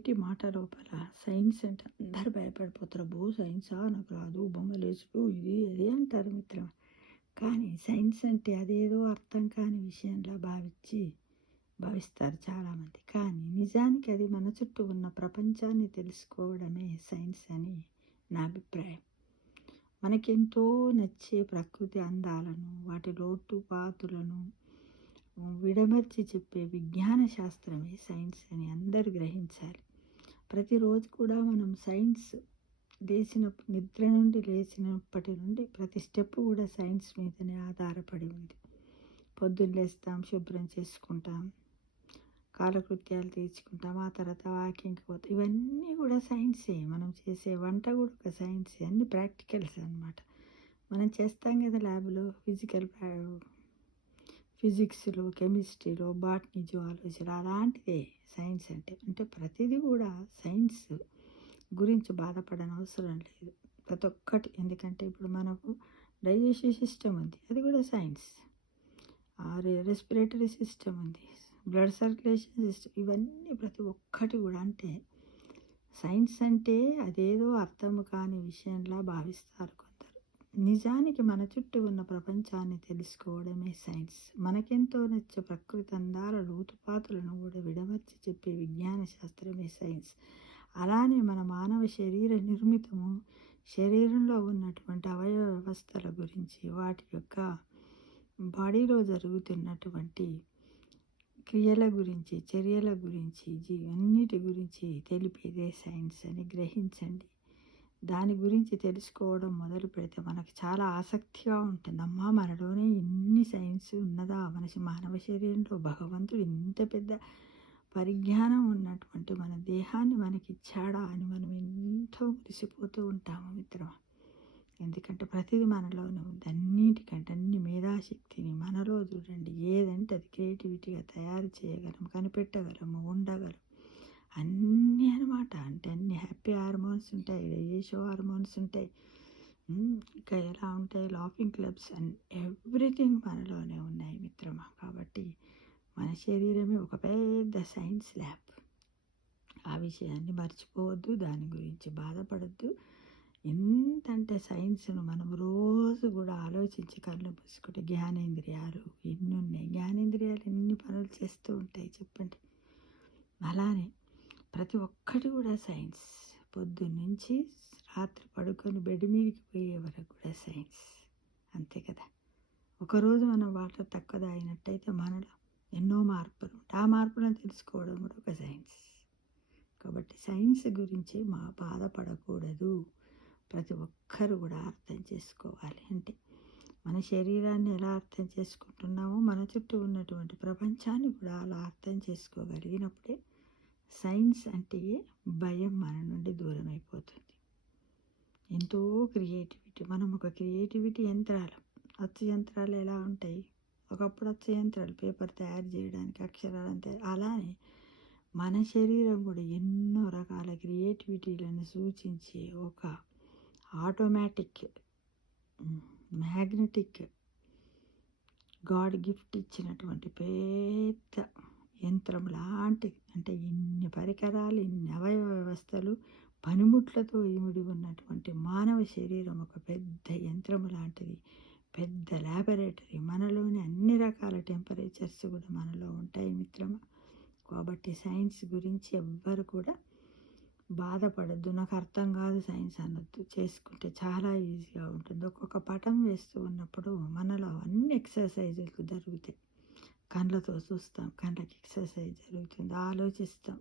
నేటి మాట లోపల సైన్స్ అంటే అందరు భయపడిపోతారు. అబ్బో సైన్సా నాకు రాదు, బొమ్మలేసుడు ఇది అది అంటారు మిత్రమా. కానీ సైన్స్ అంటే అదేదో అర్థం కాని విషయంలా భావిస్తారు చాలామంది. కానీ నిజానికి అది మన చుట్టూ ఉన్న ప్రపంచాన్ని తెలుసుకోవడమే సైన్స్ అని నా అభిప్రాయం. మనకెంతో నచ్చే ప్రకృతి అందాలను, వాటి లోటుపాతులను విడమర్చి చెప్పే విజ్ఞాన శాస్త్రమే సైన్స్ అని అందరూ గ్రహించాలి. ప్రతిరోజు కూడా మనం సైన్స్ నిద్ర నుండి లేచినప్పటి నుండి ప్రతి స్టెప్ కూడా సైన్స్ మీదనే ఆధారపడి ఉంది. పొద్దున్న లేస్తాం, శుభ్రం చేసుకుంటాం, కాలకృత్యాలు తీర్చుకుంటాం, ఆ తర్వాత వాకింగ్కి పోతాం. ఇవన్నీ కూడా సైన్సే. మనం చేసే వంట కూడా ఒక సైన్సే. అన్ని ప్రాక్టికల్స్ అనమాట. మనం చేస్తాం కదా ల్యాబ్లో ఫిజిక్స్లో, కెమిస్ట్రీలో, బాటనీ, జువాలజీలో అలాంటిదే సైన్స్ అంటే. అంటే ప్రతిదీ కూడా సైన్స్ గురించి బాధపడనవసరం లేదు. ప్రతి ఒక్కటి. ఎందుకంటే ఇప్పుడు మనకు డైజెస్టివ్ సిస్టమ్ ఉంది, అది కూడా సైన్స్. రెస్పిరేటరీ సిస్టమ్ ఉంది, బ్లడ్ సర్క్యులేషన్ సిస్టమ్, ఇవన్నీ ప్రతి ఒక్కటి కూడా. అంటే సైన్స్ అంటే అదేదో అర్థం కాని విషయంలా భావిస్తారు కొందరు. నిజానికి మన చుట్టూ ఉన్న ప్రపంచాన్ని తెలుసుకోవడమే సైన్స్. మనకెంతో నచ్చే ప్రకృతి అందాల లోతుపాతులను కూడా విడమర్చి చెప్పే విజ్ఞాన శాస్త్రమే సైన్స్. అలానే మన మానవ శరీర నిర్మితము, శరీరంలో ఉన్నటువంటి అవయవ వ్యవస్థల గురించి, వాటి యొక్క బాడీలో జరుగుతున్నటువంటి క్రియల గురించి, చర్యల గురించి, అన్నిటి గురించి తెలిపేదే సైన్స్ అని గ్రహించండి. దాని గురించి తెలుసుకోవడం మొదలు పెడితే మనకు చాలా ఆసక్తిగా ఉంటుంది. అమ్మా మనలోనే ఇన్ని సైన్స్ ఉన్నదా, మానవ శరీరంలో భగవంతుడు ఇంత పెద్ద పరిజ్ఞానం ఉన్నటువంటి మన దేహాన్ని మనకిచ్చాడా అని మనం ఎంతో మురిసిపోతూ ఉంటాము మిత్రమా. ఎందుకంటే ప్రతిదీ మనలోనే ఉంది. అన్నిటికంటే అన్ని మేధాశక్తిని మనలో చూడండి. ఏదంటే అది క్రియేటివిటీగా తయారు చేయగలం, కనిపెట్టగలము, ఉండగలం, అన్నీ అనమాట. అంటే అన్ని హ్యాపీ హార్మోన్స్ ఉంటాయి, రేషో హార్మోన్స్ ఉంటాయి, ఇంకా ఎలా ఉంటాయి లాఫింగ్ క్లబ్స్ అండ్ ఎవ్రీథింగ్ మనలోనే ఉన్నాయి మిత్రమా. కాబట్టి మన శరీరమే ఒక పెద్ద సైన్స్ ల్యాబ్. ఆ విషయాన్ని మర్చిపోవద్దు, దాని గురించి బాధపడద్దు. ఎంతంటే సైన్స్ను మనం రోజు కూడా ఆలోచించి కళ్ళు మూసుకుంటే జ్ఞానేంద్రియాలు ఎన్ని ఉన్నాయి. జ్ఞానేంద్రియాలు ఎన్ని పనులు చేస్తూ ఉంటాయి చెప్పండి. అలానే ప్రతి ఒక్కటి కూడా సైన్స్. పొద్దున్నుంచి రాత్రి పడుకొని బెడ్ మీదకి పోయే వరకు కూడా సైన్స్. అంతే కదా. ఒకరోజు మనం వాటర్ తక్కువ తాగినట్టయితే మనలో ఎన్నో మార్పులు ఉంటాయి. ఆ మార్పులను తెలుసుకోవడం కూడా ఒక సైన్స్. కాబట్టి సైన్స్ గురించి బాధపడకూడదు. ప్రతి ఒక్కరు కూడా అర్థం చేసుకోవాలి. అంటే మన శరీరాన్ని ఎలా అర్థం చేసుకుంటున్నామో మన చుట్టూ ఉన్నటువంటి ప్రపంచాన్ని కూడా అలా అర్థం చేసుకోగలిగినప్పుడే సైన్స్ అంటే భయం మన నుండి దూరం అయిపోతుంది. ఎంతో క్రియేటివిటీ. మనం ఒక క్రియేటివిటీ యంత్రాలు. అచ్చు యంత్రాలు ఎలా ఉంటాయి, ఒకప్పుడు అచ్చు యంత్రాలు పేపర్ తయారు చేయడానికి, అక్షరాలు అంతే. అలానే మన శరీరం కూడా ఎన్నో రకాల క్రియేటివిటీలను సూచించే ఒక ఆటోమేటిక్, మ్యాగ్నెటిక్, గాడ్ గిఫ్ట్ ఇచ్చినటువంటి పెద్ద యంత్రం లాంటిది. అంటే ఇన్ని పరికరాలు, ఇన్ని అవయవ వ్యవస్థలు, పనిముట్లతో ఇమిడి ఉన్నటువంటి మానవ శరీరం ఒక పెద్ద యంత్రం లాంటిది, పెద్ద ల్యాబొరేటరీ. మనలోని అన్ని రకాల టెంపరేచర్స్ కూడా మనలో ఉంటాయి మిత్రమా. కాబట్టి సైన్స్ గురించి ఎవ్వరు కూడా బాధపడద్దు. నాకు అర్థం కాదు సైన్స్ అనొద్దు. చేసుకుంటే చాలా ఈజీగా ఉంటుంది. ఒక్కొక్క పటం వేస్తూ ఉన్నప్పుడు మనలో అన్ని ఎక్సర్సైజులు జరుగుతాయి. కళ్ళతో చూస్తాం, కళ్ళకి ఎక్సర్సైజ్ జరుగుతుంది. ఆలోచిస్తాం,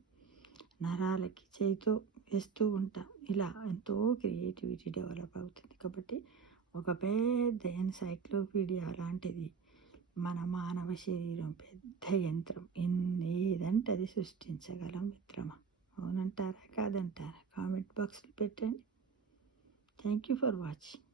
నరాలకి చేయితో వేస్తూ ఉంటాం. ఇలా ఎంతో క్రియేటివిటీ డెవలప్ అవుతుంది. కాబట్టి ఒక పెద్ద ఎన్సైక్లోపీడియా లాంటిది మన మానవ శరీరం. పెద్ద యంత్రం. ఏదంటే అది సృష్టించగలం మిత్రమా. అవునంటారా కాదంటారా? కామెంట్ బాక్స్లో పెట్టండి. Thank you for watching.